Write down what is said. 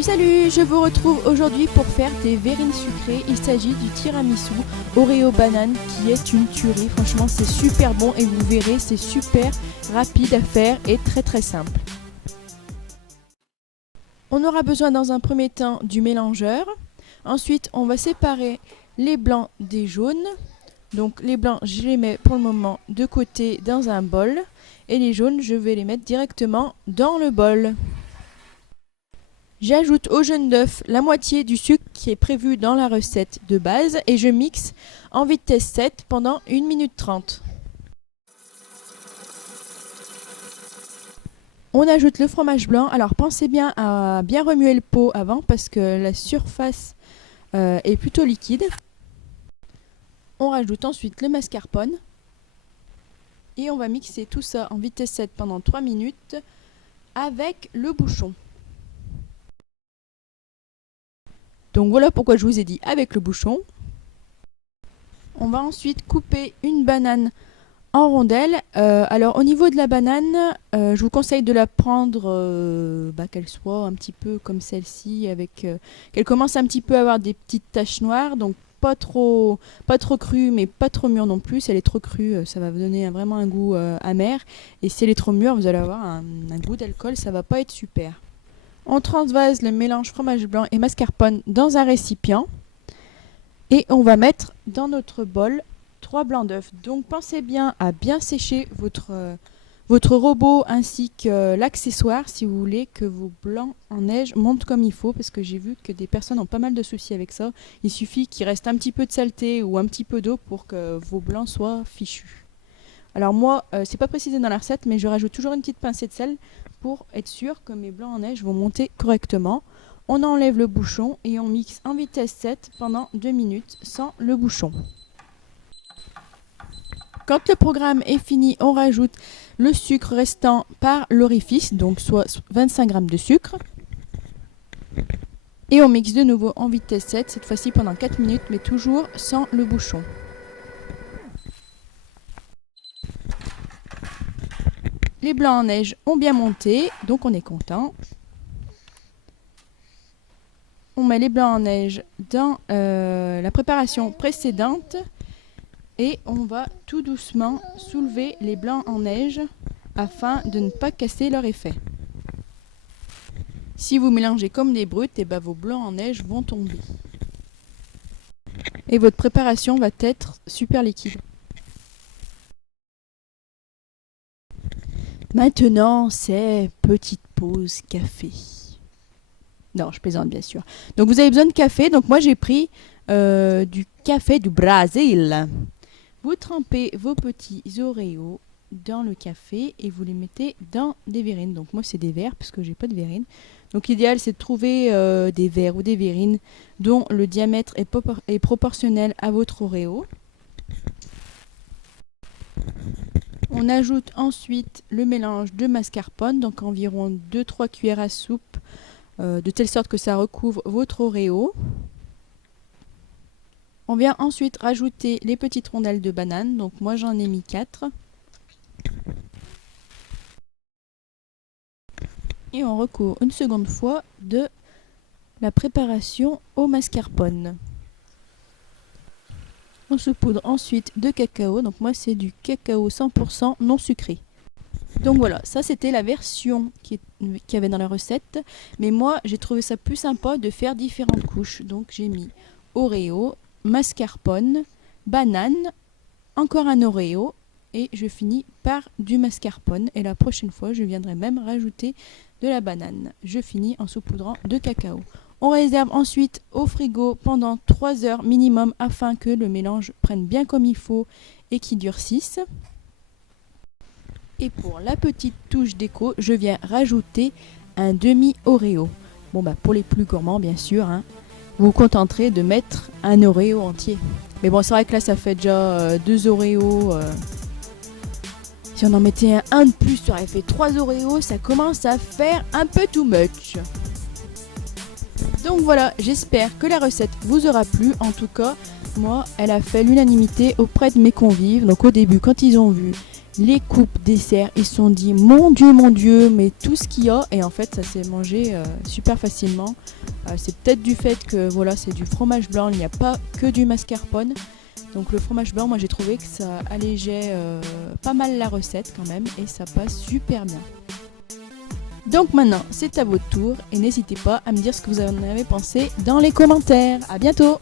Salut, je vous retrouve aujourd'hui pour faire des verrines sucrées. Il s'agit du tiramisu Oreo banane qui est une tuerie. Franchement, c'est super bon et vous verrez, c'est super rapide à faire et très simple. On aura besoin dans un premier temps du mélangeur. Ensuite, on va séparer les blancs des jaunes. Donc les blancs, je les mets pour le moment de côté dans un bol. Et les jaunes, je vais les mettre directement dans le bol. J'ajoute au jaune d'œuf la moitié du sucre qui est prévu dans la recette de base et je mixe en vitesse 7 pendant 1 minute 30. On ajoute le fromage blanc. Alors pensez bien à bien remuer le pot avant parce que la surface est plutôt liquide. On rajoute ensuite le mascarpone et on va mixer tout ça en vitesse 7 pendant 3 minutes avec le bouchon. Donc voilà pourquoi je vous ai dit avec le bouchon. On va ensuite couper une banane en rondelles. Alors au niveau de la banane, je vous conseille de la prendre qu'elle soit un petit peu comme celle-ci, avec qu'elle commence un petit peu à avoir des petites taches noires. Donc pas trop crue mais pas trop mûre non plus. Si elle est trop crue, ça va vous donner vraiment un goût amer. Et si elle est trop mûre, vous allez avoir un goût d'alcool, ça va pas être super. On transvase le mélange fromage blanc et mascarpone dans un récipient et on va mettre dans notre bol 3 blancs d'œufs. Donc pensez bien à bien sécher votre robot ainsi que l'accessoire si vous voulez que vos blancs en neige montent comme il faut, parce que j'ai vu que des personnes ont pas mal de soucis avec ça. Il suffit qu'il reste un petit peu de saleté ou un petit peu d'eau pour que vos blancs soient fichus. Alors moi, c'est pas précisé dans la recette, mais je rajoute toujours une petite pincée de sel pour être sûr que mes blancs en neige vont monter correctement. On enlève le bouchon et on mixe en vitesse 7 pendant 2 minutes sans le bouchon. Quand le programme est fini, on rajoute le sucre restant par l'orifice, donc soit 25 g de sucre. Et on mixe de nouveau en vitesse 7, cette fois-ci pendant 4 minutes, mais toujours sans le bouchon. Les blancs en neige ont bien monté, donc on est content. On met les blancs en neige dans la préparation précédente et on va tout doucement soulever les blancs en neige afin de ne pas casser leur effet. Si vous mélangez comme des brutes, vos blancs en neige vont tomber. Et votre préparation va être super liquide. Maintenant, c'est petite pause café. Non, je plaisante bien sûr. Donc vous avez besoin de café. Donc moi j'ai pris du café du Brésil. Vous trempez vos petits Oreos dans le café et vous les mettez dans des verrines. Donc moi c'est des verres parce que j'ai pas de verrine. Donc l'idéal c'est de trouver des verres ou des verrines dont le diamètre est proportionnel à votre Oreo. On ajoute ensuite le mélange de mascarpone, donc environ 2-3 cuillères à soupe, de telle sorte que ça recouvre votre Oreo. On vient ensuite rajouter les petites rondelles de banane, donc moi j'en ai mis 4. Et on recouvre une seconde fois de la préparation au mascarpone. On saupoudre ensuite de cacao, donc moi c'est du cacao 100% non sucré. Donc voilà, ça c'était la version qu'il y avait dans la recette, mais moi j'ai trouvé ça plus sympa de faire différentes couches. Donc j'ai mis Oreo, mascarpone, banane, encore un Oreo et je finis par du mascarpone. Et la prochaine fois je viendrai même rajouter de la banane. Je finis en saupoudrant de cacao. On réserve ensuite au frigo pendant 3 heures minimum afin que le mélange prenne bien comme il faut et qu'il durcisse. Et pour la petite touche déco, je viens rajouter un demi Oreo. Bon pour les plus gourmands bien sûr, vous vous contenterez de mettre un Oreo entier. Mais bon, c'est vrai que là ça fait déjà 2 Oreos. Si on en mettait un de plus, ça aurait fait 3 Oreos, ça commence à faire un peu too much. Donc voilà, j'espère que la recette vous aura plu. En tout cas, moi, elle a fait l'unanimité auprès de mes convives. Donc au début, quand ils ont vu Les coupes dessert, ils se sont dit mon Dieu, mais tout ce qu'il y a, et en fait ça s'est mangé super facilement. C'est peut-être du fait que voilà, c'est du fromage blanc, il n'y a pas que du mascarpone. Donc le fromage blanc, moi j'ai trouvé que ça allégeait pas mal la recette quand même, et ça passe super bien. Donc maintenant c'est à votre tour, et n'hésitez pas à me dire ce que vous en avez pensé dans les commentaires. À bientôt!